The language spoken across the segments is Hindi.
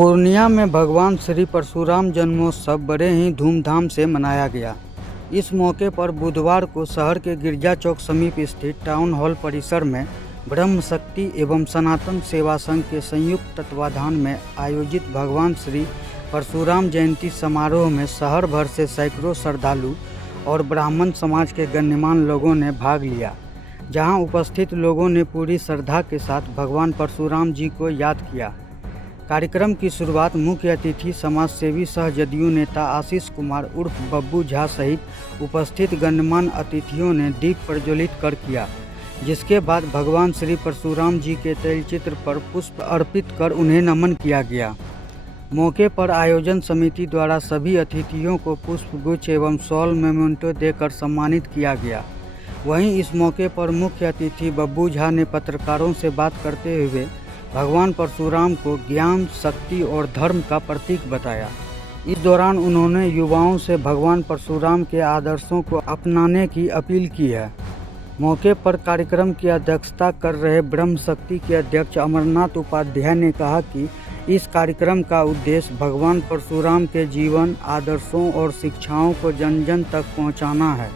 पूर्णिया में भगवान श्री परशुराम जन्मोत्सव बड़े ही धूमधाम से मनाया गया। इस मौके पर बुधवार को शहर के गिरजा चौक समीप स्थित टाउन हॉल परिसर में ब्रह्म शक्ति एवं सनातन सेवा संघ के संयुक्त तत्वाधान में आयोजित भगवान श्री परशुराम जयंती समारोह में शहर भर से सैकड़ों श्रद्धालु और ब्राह्मण समाज के गण्यमान्य लोगों ने भाग लिया, जहां उपस्थित लोगों ने पूरी श्रद्धा के साथ भगवान परशुराम जी को याद किया। कार्यक्रम की शुरुआत मुख्य अतिथि समाज सेवी सह जदयू नेता आशीष कुमार उर्फ बब्बू झा सहित उपस्थित गण्यमान्य अतिथियों ने दीप प्रज्वलित कर किया, जिसके बाद भगवान श्री परशुराम जी के तैलचित्र पर पुष्प अर्पित कर उन्हें नमन किया गया। मौके पर आयोजन समिति द्वारा सभी अतिथियों को पुष्पगुच्छ एवं शॉल मेमेंटो देकर सम्मानित किया गया। वहीं इस मौके पर मुख्य अतिथि बब्बू झा ने पत्रकारों से बात करते हुए भगवान परशुराम को ज्ञान, शक्ति और धर्म का प्रतीक बताया। इस दौरान उन्होंने युवाओं से भगवान परशुराम के आदर्शों को अपनाने की अपील की है। मौके पर कार्यक्रम की अध्यक्षता कर रहे ब्रह्म शक्ति के अध्यक्ष अमरनाथ उपाध्याय ने कहा कि इस कार्यक्रम का उद्देश्य भगवान परशुराम के जीवन, आदर्शों और शिक्षाओं को जन जन तक पहुंचाना है।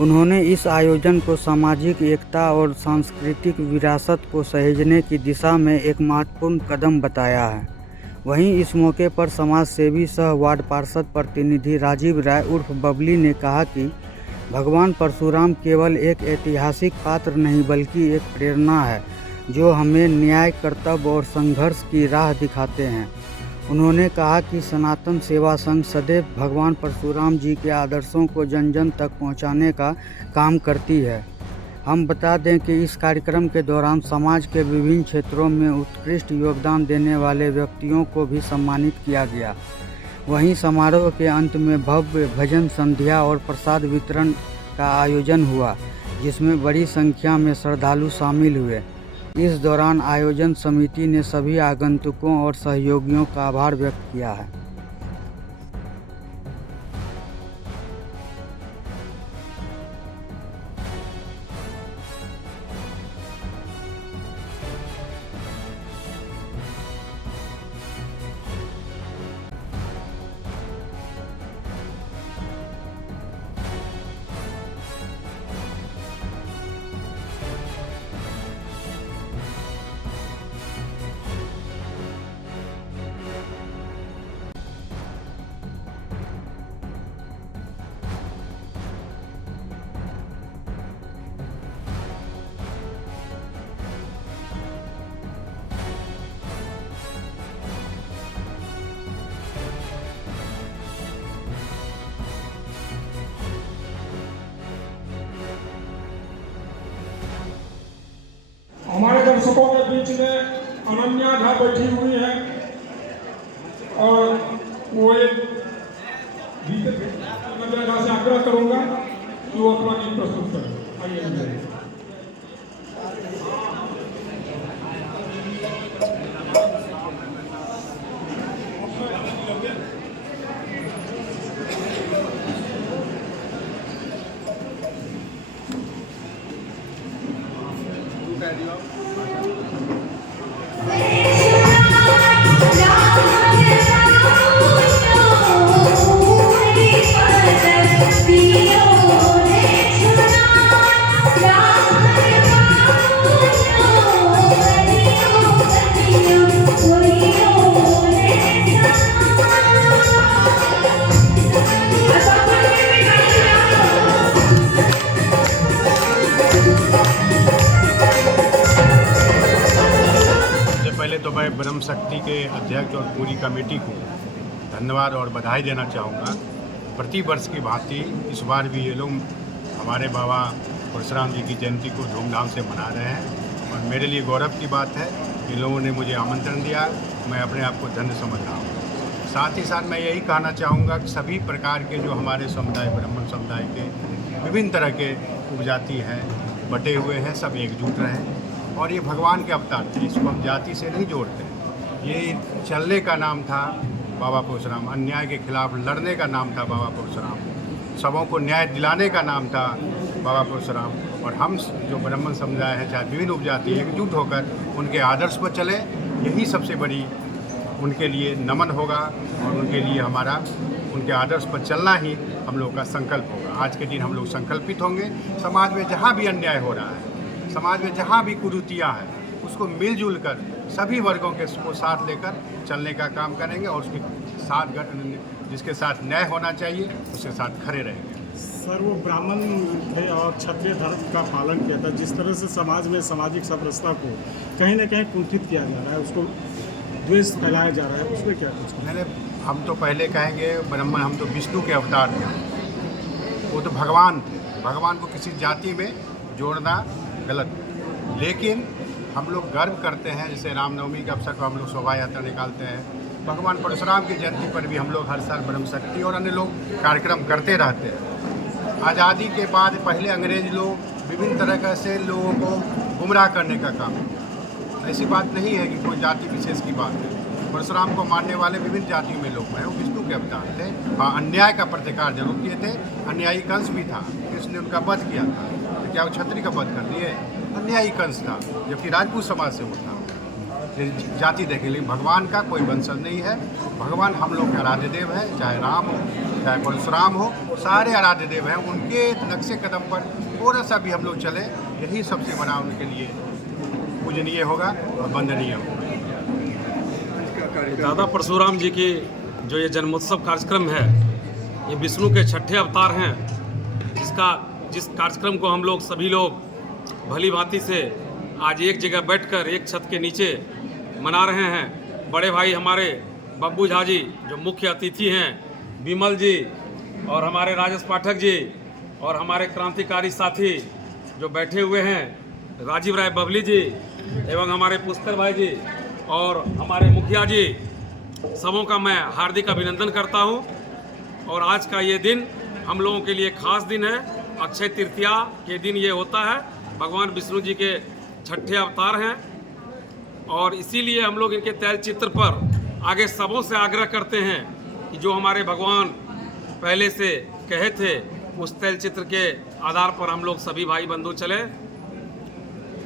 उन्होंने इस आयोजन को सामाजिक एकता और सांस्कृतिक विरासत को सहेजने की दिशा में एक महत्वपूर्ण कदम बताया है। वहीं इस मौके पर समाज सेवी सह वार्ड पार्षद प्रतिनिधि राजीव राय उर्फ बबली ने कहा कि भगवान परशुराम केवल एक ऐतिहासिक पात्र नहीं बल्कि एक प्रेरणा है, जो हमें न्याय, कर्तव्य और संघर्ष की राह दिखाते हैं। उन्होंने कहा कि सनातन सेवा संघ सदैव भगवान परशुराम जी के आदर्शों को जन जन तक पहुंचाने का काम करती है। हम बता दें कि इस कार्यक्रम के दौरान समाज के विभिन्न क्षेत्रों में उत्कृष्ट योगदान देने वाले व्यक्तियों को भी सम्मानित किया गया। वहीं समारोह के अंत में भव्य भजन संध्या और प्रसाद वितरण का आयोजन हुआ, जिसमें बड़ी संख्या में श्रद्धालु शामिल हुए। इस दौरान आयोजन समिति ने सभी आगंतुकों और सहयोगियों का आभार व्यक्त किया है। हमारे दर्शकों के बीच में अनन्या झा बैठी हुई है और वो एक अनन्या झा से आग्रह करूंगा कि वो अपना गीत प्रस्तुत करें। आइए। पहले तो मैं ब्रह्म शक्ति के अध्यक्ष और पूरी कमेटी को धन्यवाद और बधाई देना चाहूँगा। प्रति वर्ष की भांति इस बार भी ये लोग हमारे बाबा परशुराम जी की जयंती को धूमधाम से मना रहे हैं और मेरे लिए गौरव की बात है कि लोगों ने मुझे आमंत्रण दिया। मैं अपने आप को धन्य समझ रहा हूँ। साथ ही साथ मैं यही कहना चाहूँगा कि सभी प्रकार के जो हमारे समुदाय, ब्राह्मण समुदाय के विभिन्न तरह के उपजाति हैं, बटे हुए हैं, सब एकजुट रहें। और ये भगवान के अवतार थे, इसको हम जाति से नहीं जोड़ते। ये चलने का नाम था बाबा परशुराम, अन्याय के खिलाफ लड़ने का नाम था बाबा परशुराम, सबों को न्याय दिलाने का नाम था बाबा परशुराम। और हम जो ब्राह्मण समुदाय है, चाहे विभिन्न उपजाति, एकजुट होकर उनके आदर्श पर चले, यही सबसे बड़ी उनके लिए नमन होगा और उनके लिए हमारा उनके आदर्श पर चलना ही हम लोग का संकल्प होगा। आज के दिन हम लोग संकल्पित होंगे, समाज में जहाँ भी अन्याय हो रहा है, समाज में जहाँ भी कुरीतियाँ हैं, उसको मिलजुल कर सभी वर्गों के को साथ लेकर चलने का काम करेंगे और उसके साथ जिसके साथ न्याय होना चाहिए उसके साथ खड़े रहेंगे। सर, वो ब्राह्मण थे और क्षत्रिय धर्म का पालन किया था। जिस तरह से समाज में सामाजिक समरसता को कहीं ना कहीं कुंठित किया जा रहा है, उसको द्वेष फैलाया जा रहा है, उसमें क्या कुछ? मैंने हम तो पहले कहेंगे ब्राह्मण, हम तो विष्णु के अवतार थे, वो तो भगवान को किसी जाति में जोड़ना गलत। लेकिन हम लोग गर्व करते हैं, जैसे रामनवमी के अवसर पर हम लोग शोभा यात्रा निकालते हैं, भगवान परशुराम की जयंती पर भी हम लोग हर साल ब्रह्म शक्ति और अन्य लोग कार्यक्रम करते रहते हैं। आज़ादी के बाद पहले अंग्रेज लोग विभिन्न तरह से लोगों को गुमराह करने का काम, ऐसी बात नहीं है कि कोई जाति विशेष की बात है। परशुराम को मानने वाले विभिन्न जातियों में लोग हैं, वो विष्णु के अवतार थे। हाँ, अन्याय का प्रतिकार जरूर किए थे। अन्यायी कंस भी था, कृष्ण ने उनका वध किया था, तो क्या वो क्षत्रिय का वध कर दिए? अन्यायी कंस था, जबकि राजपूत समाज से वो था। जाति देखें, लेकिन भगवान का कोई वंशज नहीं है। भगवान हम लोग के आराध्य देव है, चाहे राम हो चाहे परशुराम हो, सारे आराध्य देव हैं। उनके नक्शे कदम पर थोड़ा सा भी हम लोग चले, यही सबसे बड़ा उनके लिए पूजनीय होगा और वंदनीय होगा। दादा परशुराम जी की जो ये जन्मोत्सव कार्यक्रम है, ये विष्णु के छठे अवतार हैं, जिस कार्यक्रम को हम लोग सभी लोग भली भांति से आज एक जगह बैठकर एक छत के नीचे मना रहे हैं। बड़े भाई हमारे बब्बू झा जी जो मुख्य अतिथि हैं, विमल जी और हमारे राजेश पाठक जी और हमारे क्रांतिकारी साथी जो बैठे हुए हैं, राजीव राय बबली जी एवं हमारे पुष्कर भाई जी और हमारे मुखिया जी, सबों का मैं हार्दिक अभिनंदन करता हूं। और आज का ये दिन हम लोगों के लिए खास दिन है। अक्षय तृतीया के दिन ये होता है। भगवान विष्णु जी के छठे अवतार हैं और इसीलिए हम लोग इनके तैल चित्र पर आगे सबों से आग्रह करते हैं कि जो हमारे भगवान पहले से कहे थे, उस तैल चित्र के आधार पर हम लोग सभी भाई बंधु चले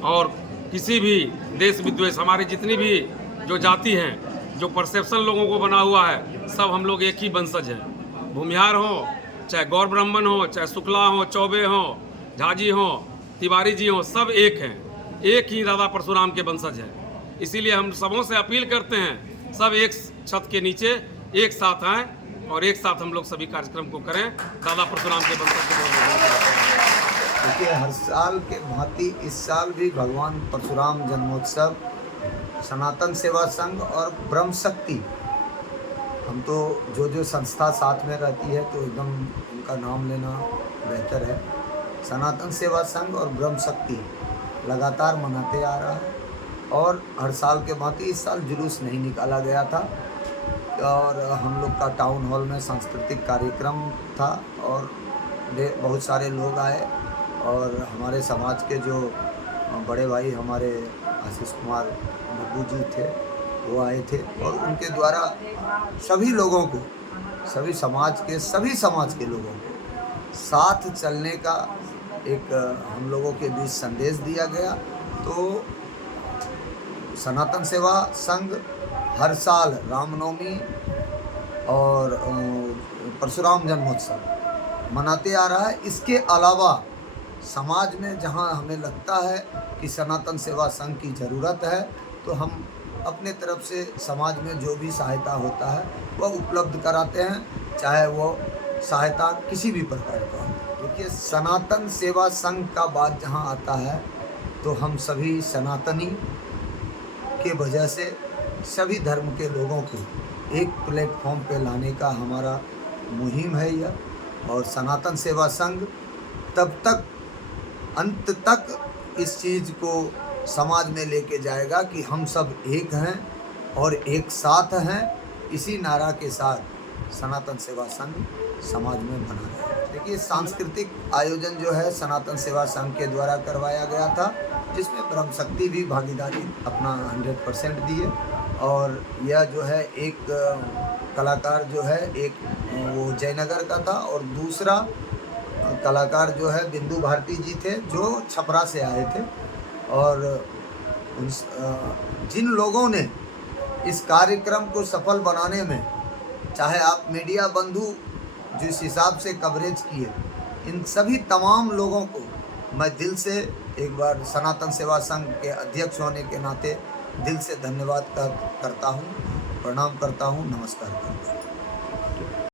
और किसी भी देश विद्वेष, हमारी जितनी भी जो जाति हैं, जो परसेप्शन लोगों को बना हुआ है, सब हम लोग एक ही वंशज हैं। भूमिहार हो, चाहे गौर ब्राह्मण हो, चाहे शुक्ला हो, चौबे हो, झाजी हो, तिवारी जी हो, सब एक हैं, एक ही दादा परशुराम के वंशज हैं। इसीलिए हम सबों से अपील करते हैं, सब एक छत के नीचे एक साथ आएँ और एक साथ हम लोग सभी कार्यक्रम को करें। दादा परशुराम के वंशज के देखिए, हर साल के भांति इस साल भी भगवान परशुराम जन्मोत्सव सनातन सेवा संघ और ब्रह्म शक्ति, हम तो जो संस्था साथ में रहती है तो एकदम उनका नाम लेना बेहतर है। सनातन सेवा संघ और ब्रह्म शक्ति लगातार मनाते आ रहा है और हर साल के भांति इस साल जुलूस नहीं निकाला गया था और हम लोग का टाउन हॉल में सांस्कृतिक कार्यक्रम था और बहुत सारे लोग आए और हमारे समाज के जो बड़े भाई हमारे आशीष कुमार बब्बू जी थे, वो आए थे और उनके द्वारा सभी लोगों को, सभी समाज के लोगों को साथ चलने का एक हम लोगों के बीच संदेश दिया गया। तो सनातन सेवा संघ हर साल रामनवमी और परशुराम जन्मोत्सव मनाते आ रहा है। इसके अलावा समाज में जहां हमें लगता है कि सनातन सेवा संघ की ज़रूरत है, तो हम अपने तरफ से समाज में जो भी सहायता होता है वह उपलब्ध कराते हैं, चाहे वो सहायता किसी भी प्रकार का हो। देखिए, सनातन सेवा संघ का बात जहां आता है तो हम सभी सनातनी के वजह से सभी धर्म के लोगों को एक प्लेटफॉर्म पे लाने का हमारा मुहिम है यह। और सनातन सेवा संघ तब तक अंत तक इस चीज़ को समाज में लेके जाएगा कि हम सब एक हैं और एक साथ हैं। इसी नारा के साथ सनातन सेवा संघ समाज में बना रहा है। देखिए, सांस्कृतिक आयोजन जो है सनातन सेवा संघ के द्वारा करवाया गया था, जिसमें ब्रह्म शक्ति भी भागीदारी अपना 100% दिए और यह जो है एक कलाकार जो है एक वो जयनगर का था और दूसरा कलाकार जो है बिंदु भारती जी थे जो छपरा से आए थे। और जिन लोगों ने इस कार्यक्रम को सफल बनाने में, चाहे आप मीडिया बंधु जिस हिसाब से कवरेज किए, इन सभी तमाम लोगों को मैं दिल से एक बार सनातन सेवा संघ के अध्यक्ष होने के नाते दिल से धन्यवाद करता हूँ, प्रणाम करता हूँ, नमस्कार करता हूँ।